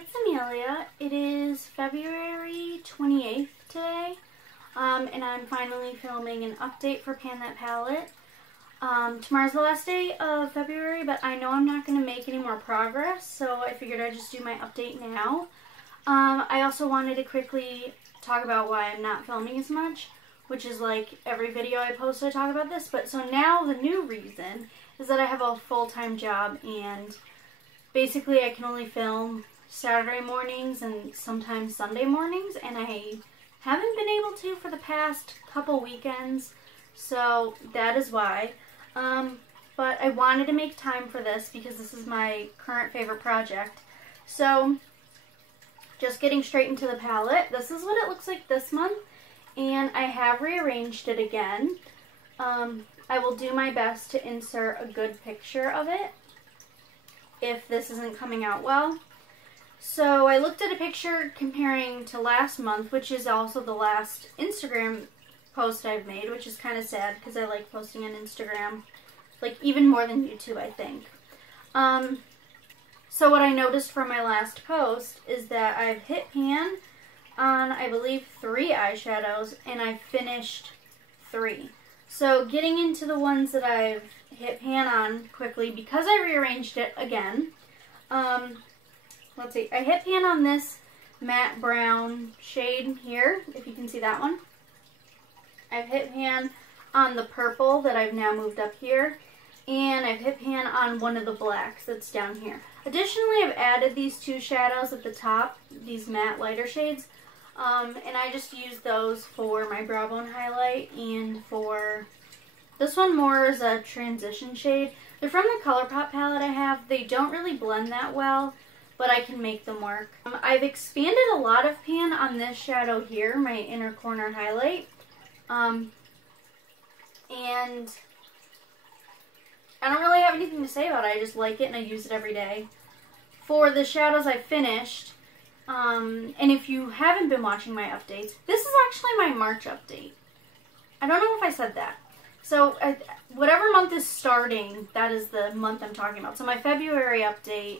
it's Amelia. It is February 28th today, and I'm finally filming an update for Pan That Palette. Tomorrow's the last day of February, but I know I'm not going to make any more progress, so I figured I'd just do my update now. I also wanted to quickly talk about why I'm not filming as much, which is like every video I post I talk about this, but so now the new reason is that I have a full-time job, and basically I can only film Saturday mornings and sometimes Sunday mornings, and I haven't been able to for the past couple weekends, so that is why. But I wanted to make time for this because this is my current favorite project. So, just getting straight into the palette, this is what it looks like this month, and I have rearranged it again. I will do my best to insert a good picture of it if this isn't coming out well. So I looked at a picture comparing to last month, which is also the last Instagram post I've made, which is kind of sad because I like posting on Instagram, like even more than YouTube, I think. So what I noticed from my last post is that I've hit pan on, I believe, 3 eyeshadows, and I finished 3. So getting into the ones that I've hit pan on quickly, because I rearranged it again. Let's see, I hit pan on this matte brown shade here, if you can see that one. I've hit pan on the purple that I've now moved up here, and I've hit pan on one of the blacks that's down here. Additionally, I've added these 2 shadows at the top, these matte lighter shades, and I just use those for my brow bone highlight and for this one more as a transition shade. They're from the Colourpop palette I have. They don't really blend that well, but I can make them work. I've expanded a lot of pan on this shadow here, my inner corner highlight. And I don't really have anything to say about it. I just like it and I use it every day. For the shadows I finished, and if you haven't been watching my updates, this is actually my March update. I don't know if I said that. So whatever month is starting, that is the month I'm talking about. So my February update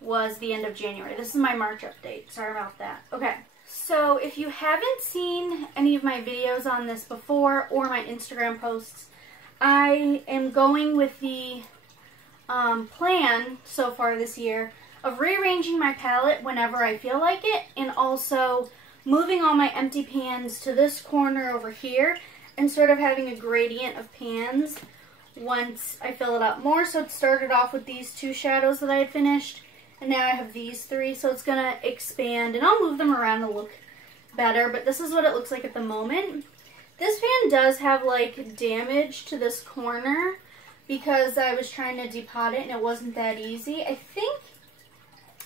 was the end of January. This is my March update. Sorry about that. Okay. So if you haven't seen any of my videos on this before or my Instagram posts, I am going with the plan so far this year of rearranging my palette whenever I feel like it, and also moving all my empty pans to this corner over here and sort of having a gradient of pans once I fill it up more. So it started off with these 2 shadows that I had finished, and now I have these 3, so it's going to expand, and I'll move them around to look better, but this is what it looks like at the moment. This pan does have like damage to this corner because I was trying to depot it and it wasn't that easy. I think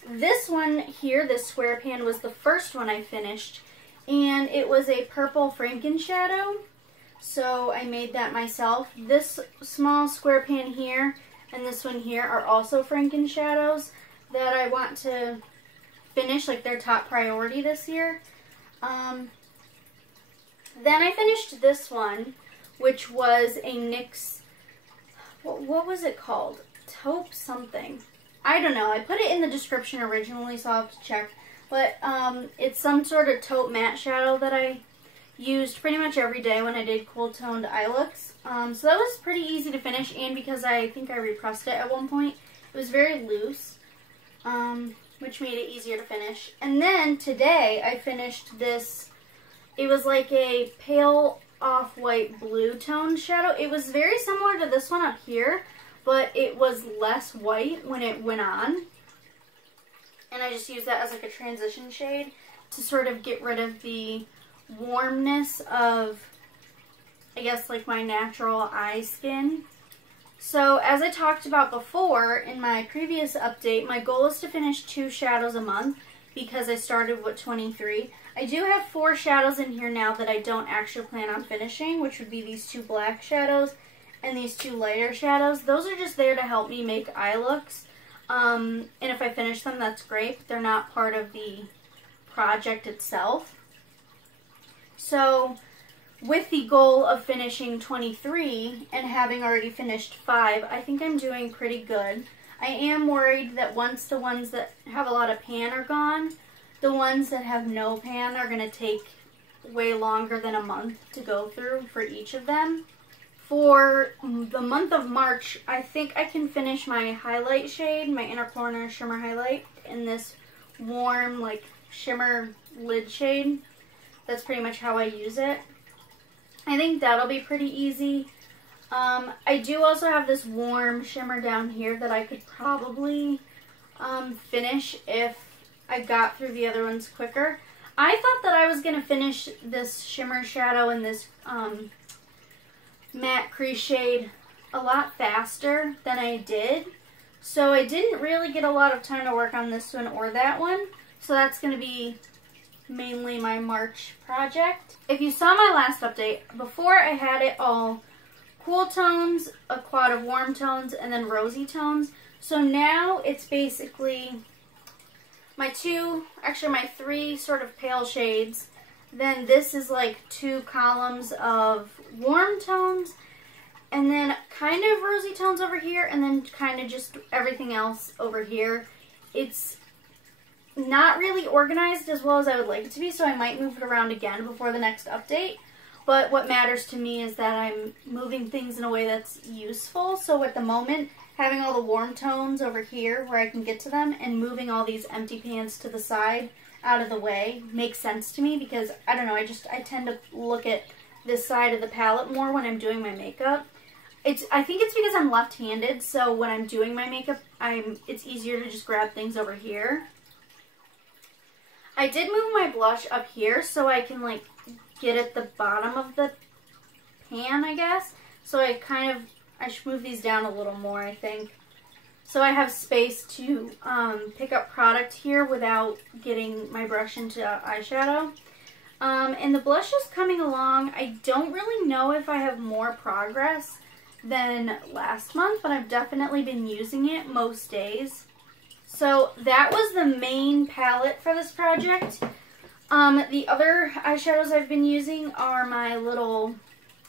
this one here, this square pan, was the first one I finished, and it was a purple frankenshadow, so I made that myself. This small square pan here and this one here are also frankenshadows that I want to finish, like their top priority this year. Then I finished this one, which was a NYX, what was it called? Taupe something. I don't know. I put it in the description originally, so I'll have to check. But it's some sort of taupe matte shadow that I used pretty much every day when I did cool toned eye looks. So that was pretty easy to finish, and because I think I repressed it at one point, it was very loose, which made it easier to finish. And then today I finished this. It was like a pale off-white blue tone shadow. It was very similar to this one up here, but it was less white when it went on. And I just used that as like a transition shade to sort of get rid of the warmness of, I guess, like my natural eye skin. So as I talked about before in my previous update, my goal is to finish 2 shadows a month because I started with 23. I do have 4 shadows in here now that I don't actually plan on finishing, which would be these 2 black shadows and these 2 lighter shadows. Those are just there to help me make eye looks. And if I finish them, that's great, but they're not part of the project itself. So with the goal of finishing 23 and having already finished 5, I think I'm doing pretty good. I am worried that once the ones that have a lot of pan are gone, the ones that have no pan are going to take way longer than a month to go through for each of them. For the month of March, I think I can finish my highlight shade, my inner corner shimmer highlight, in this warm, like, shimmer lid shade. That's pretty much how I use it. I think that'll be pretty easy. I do also have this warm shimmer down here that I could probably finish if I got through the other ones quicker. I thought that I was going to finish this shimmer shadow in this matte crease shade a lot faster than I did. So I didn't really get a lot of time to work on this one or that one. So that's going to be mainly my March project. If you saw my last update, before I had it all cool tones, a quad of warm tones, and then rosy tones. So now it's basically my three sort of pale shades. Then this is like 2 columns of warm tones, and then kind of rosy tones over here, and then kind of just everything else over here. It's not really organized as well as I would like it to be, so I might move it around again before the next update. But what matters to me is that I'm moving things in a way that's useful. So at the moment, having all the warm tones over here where I can get to them and moving all these empty pans to the side out of the way makes sense to me, because I don't know, I tend to look at this side of the palette more when I'm doing my makeup. I think it's because I'm left-handed, so when I'm doing my makeup, it's easier to just grab things over here. I did move my blush up here so I can like get at the bottom of the pan, I guess. So I should move these down a little more, I think. So I have space to pick up product here without getting my brush into eyeshadow. And the blush is coming along. I don't really know if I have more progress than last month, but I've definitely been using it most days. So that was the main palette for this project. The other eyeshadows I've been using are my little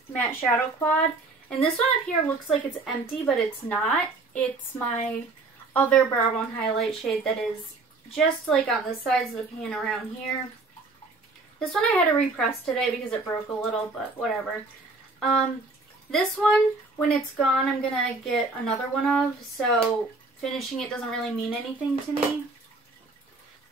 matte shadow quad. And this one up here looks like it's empty, but it's not. It's my other brow bone highlight shade that is just like on the sides of the pan around here. This one I had to repress today because it broke a little, but whatever. This one, when it's gone, I'm going to get another one of, so finishing it doesn't really mean anything to me.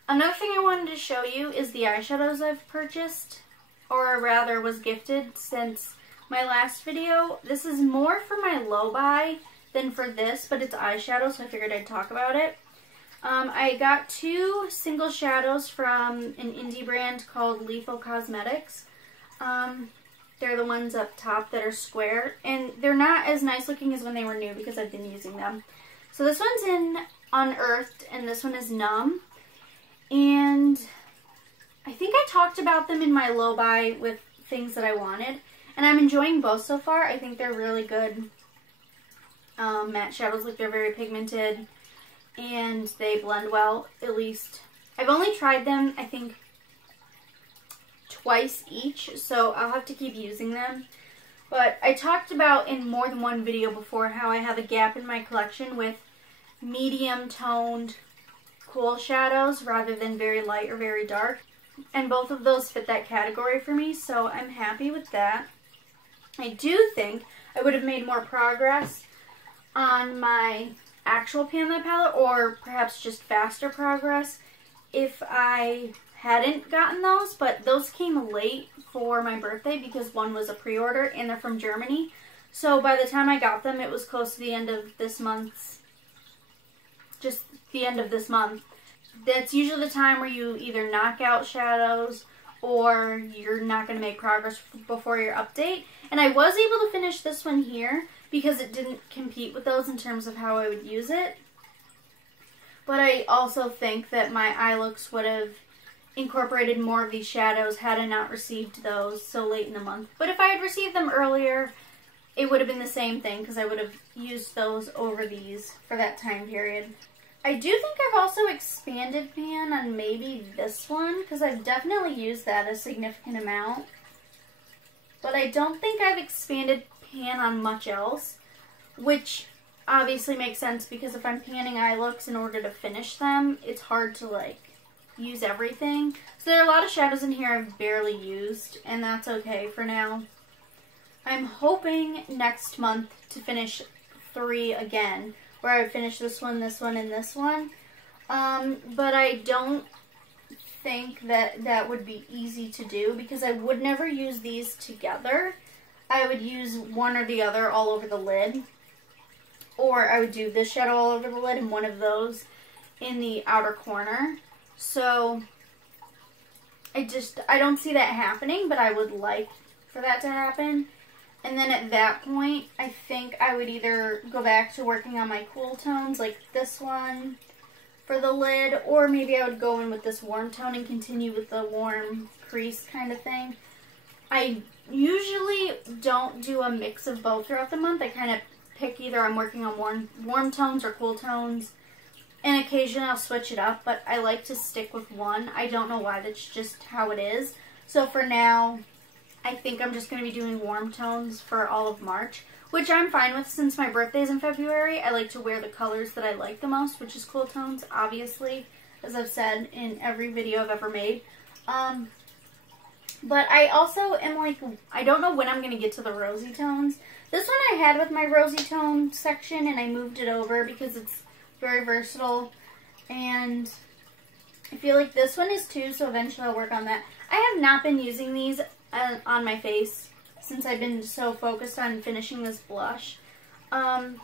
Another thing I wanted to show you is the eyeshadows I've purchased, or rather was gifted since my last video. This is more for my low buy than for this, but it's eyeshadow, so I figured I'd talk about it. I got 2 single shadows from an indie brand called Lethal Cosmetics. They're the ones up top that are square, and they're not as nice looking as when they were new because I've been using them. So this one's in Unearthed, and this one is Numb. And I think I talked about them in my low buy with things that I wanted, and I'm enjoying both so far. I think they're really good matte shadows. Like, they're very pigmented, and they blend well, at least. I've only tried them, I think, twice each, so I'll have to keep using them. But I talked about in more than one video before how I have a gap in my collection with medium-toned cool shadows rather than very light or very dark. And both of those fit that category for me, so I'm happy with that. I do think I would have made more progress on my actual Pan That palette, or perhaps just faster progress, if I hadn't gotten those, but those came late for my birthday because one was a pre-order and they're from Germany. So by the time I got them, it was close to the end of this month's, just the end of this month. That's usually the time where you either knock out shadows or you're not going to make progress before your update. And I was able to finish this one here because it didn't compete with those in terms of how I would use it. But I also think that my eye looks would have incorporated more of these shadows had I not received those so late in the month. But if I had received them earlier, it would have been the same thing because I would have used those over these for that time period. I do think I've also expanded Pan on maybe this one because I've definitely used that a significant amount. But I don't think I've expanded Pan on much else, which obviously makes sense because if I'm panning eye looks in order to finish them, it's hard to like use everything. So there are a lot of shadows in here I've barely used, and that's okay for now. I'm hoping next month to finish 3 again, where I finish this one, and this one. But I don't think that that would be easy to do because I would never use these together. I would use one or the other all over the lid. Or I would do this shadow all over the lid and one of those in the outer corner. So I don't see that happening, but I would like for that to happen. And then at that point, I think I would either go back to working on my cool tones, like this one for the lid, or maybe I would go in with this warm tone and continue with the warm crease kind of thing. I usually don't do a mix of both throughout the month. I kind of pick either I'm working on warm tones or cool tones, and occasionally I'll switch it up, but I like to stick with one. I don't know why, that's just how it is. So for now, I think I'm just going to be doing warm tones for all of March, which I'm fine with since my birthday's in February. I like to wear the colors that I like the most, which is cool tones, obviously, as I've said in every video I've ever made. But I also am like, I don't know when I'm going to get to the rosy tones. This one I had with my rosy tone section, and I moved it over because it's very versatile. And I feel like this one is too, so eventually I'll work on that. I have not been using these on my face since I've been so focused on finishing this blush. And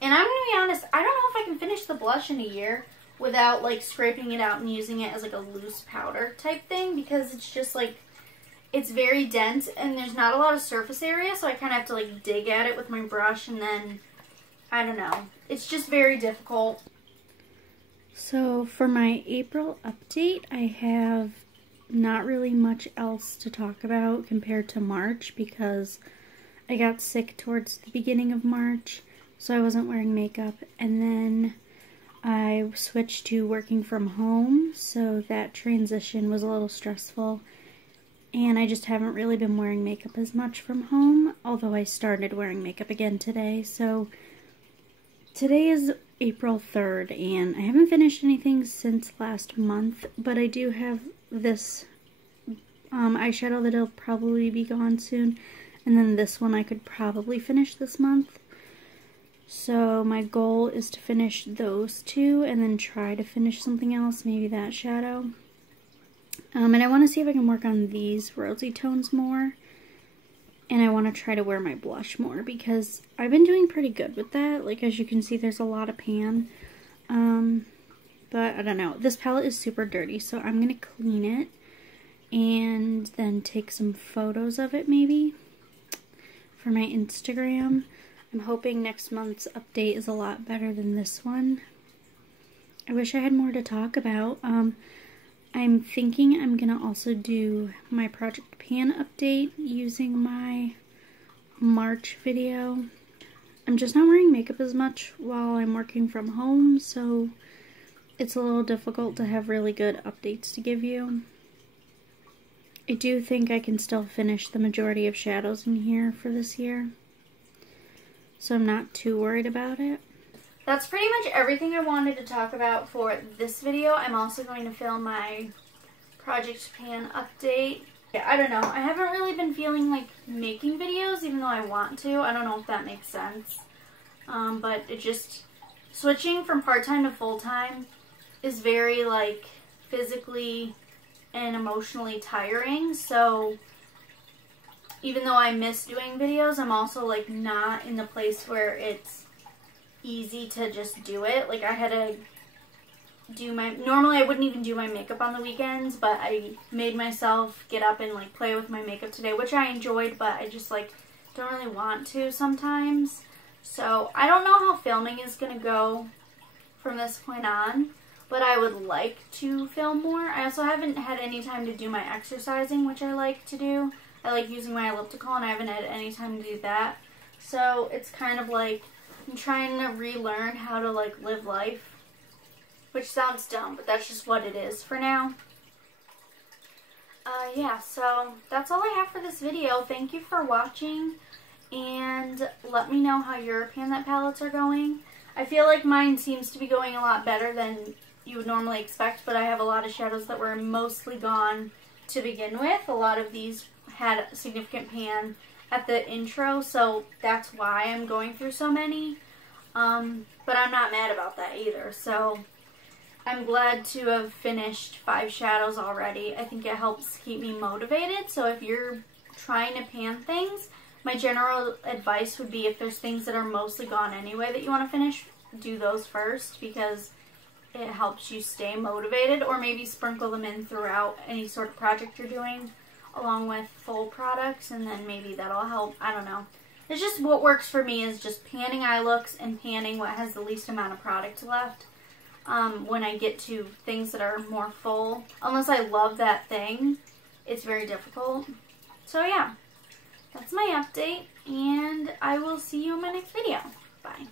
I'm going to be honest, I don't know if I can finish the blush in a year without like scraping it out and using it as like a loose powder type thing, because it's just like, it's very dense and there's not a lot of surface area, so I kind of have to like dig at it with my brush, and then, I don't know, it's just very difficult. So for my April update, I have not really much else to talk about compared to March because I got sick towards the beginning of March, so I wasn't wearing makeup, and then I switched to working from home, so that transition was a little stressful, and I just haven't really been wearing makeup as much from home, although I started wearing makeup again today. So today is April 3rd, and I haven't finished anything since last month, but I do have this eyeshadow that'll probably be gone soon, and then this one I could probably finish this month. So my goal is to finish those two and then try to finish something else, maybe that shadow. And I want to see if I can work on these rosy tones more, and I want to try to wear my blush more because I've been doing pretty good with that. Like, as you can see, there's a lot of pan. But I don't know. This palette is super dirty, so I'm going to clean it and then take some photos of it maybe for my Instagram. I'm hoping next month's update is a lot better than this one. I wish I had more to talk about. I'm thinking I'm going to also do my Project Pan update using my March video. I'm just not wearing makeup as much while I'm working from home, so it's a little difficult to have really good updates to give you. I do think I can still finish the majority of shadows in here for this year, so I'm not too worried about it. That's pretty much everything I wanted to talk about for this video. I'm also going to film my Project Pan update. Yeah, I don't know. I haven't really been feeling like making videos, even though I want to. I don't know if that makes sense. But it just, switching from part-time to full-time is very, like, physically and emotionally tiring. So even though I miss doing videos, I'm also, like, not in the place where it's easy to just do it. Like, I had to do my, normally I wouldn't even do my makeup on the weekends, but I made myself get up and like play with my makeup today, which I enjoyed, but I just like don't really want to sometimes. So I don't know how filming is gonna go from this point on, but I would like to film more. I also haven't had any time to do my exercising, which I like to do. I like using my elliptical, and I haven't had any time to do that. So it's kind of like I'm trying to relearn how to like live life, which sounds dumb, but that's just what it is for now. Yeah, so that's all I have for this video. Thank you for watching, and let me know how your pan that palettes are going. I feel like mine seems to be going a lot better than you would normally expect, but I have a lot of shadows that were mostly gone to begin with. A lot of these had a significant pan at the intro, so that's why I'm going through so many. But I'm not mad about that either, so I'm glad to have finished 5 shadows already. I think it helps keep me motivated, so if you're trying to pan things, my general advice would be if there's things that are mostly gone anyway that you want to finish, do those first because it helps you stay motivated, or maybe sprinkle them in throughout any sort of project you're doing along with full products, and then maybe that'll help. I don't know. It's just what works for me is just panning eye looks and panning what has the least amount of product left. When I get to things that are more full, unless I love that thing, it's very difficult. So yeah, that's my update, and I will see you in my next video. Bye.